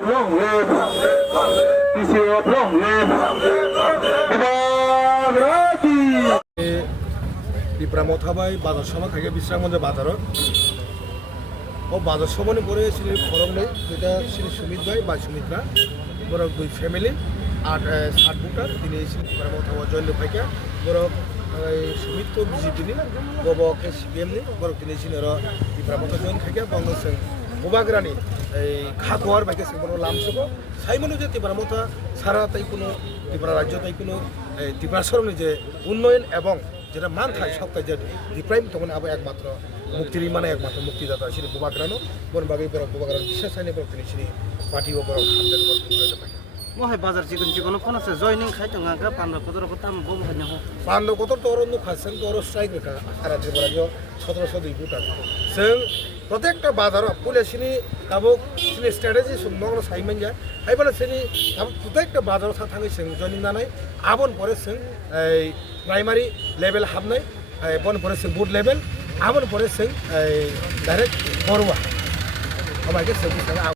long live TCF, long live Ibaraki. Dipramo thabai bazar sama থেকে বিশ্রামগঞ্জে বাজারও ও বাজার সমানে পরে শ্রী খরম নেই যেটা শ্রী সুমিত ভাই বা সুমিত্রা বড় দুই ফ্যামিলি আর 60 ভোটার তিনি ডিপ্রামো থাবা জয়েন্ট ফাইকা বড় সুমিত তো বিজেপি নি গবক সিপিএম নি বড় তিনি সিনর ডিপ্রামো জয়েন্ট ফাইকা বঙ্গসং গোবাগ্রানি এই খাকোয়ার বাইকে বড় লামসবো সাইমনো যে ডিপ্রামো সারা তাই কোনো ত্রিপুরা রাজ্য তাই কোনো ত্রিপুরা সরণি যে উন্নয়ন এবং যেটা মান থাকে সবটাই যে ডিপ্রাইম তখন আবার একমাত্র মুক্তির মানে একমাত্র মুক্তিদাতা শ্রী বোবাগ্রানো বন বাগে বড় বোবাগ্রানো বিশেষ আইনে বড় তিনি শ্রী পার্টি ও বড় হামদের বড় তিনি মহাই বাজার চিকন চিকন ফোন আছে জয়নিং খাই তো গাঙ্গা পান্ডা কত রকম দাম বম হয় না পান্ডা কত তোর অন্য খাচ্ছেন তোর স্ট্রাইক রেখা আর আছে বড় যে 1702 ভোটার जों प्रत्येकटा बाजाराव पुलिसनि गावक सिनि स्ट्रेटेजि सुमनगनो साइमेन जा हाइबाला सिनि गावक प्रत्येकटा बाजाराव थाङै जों जयनिं जानाय आबन परे जों प्राइमारि लेभेल हाबनाय बन परे जों बुथ लेभेल आबन परे जों डाइरेक्ट बरुवा अमायके जों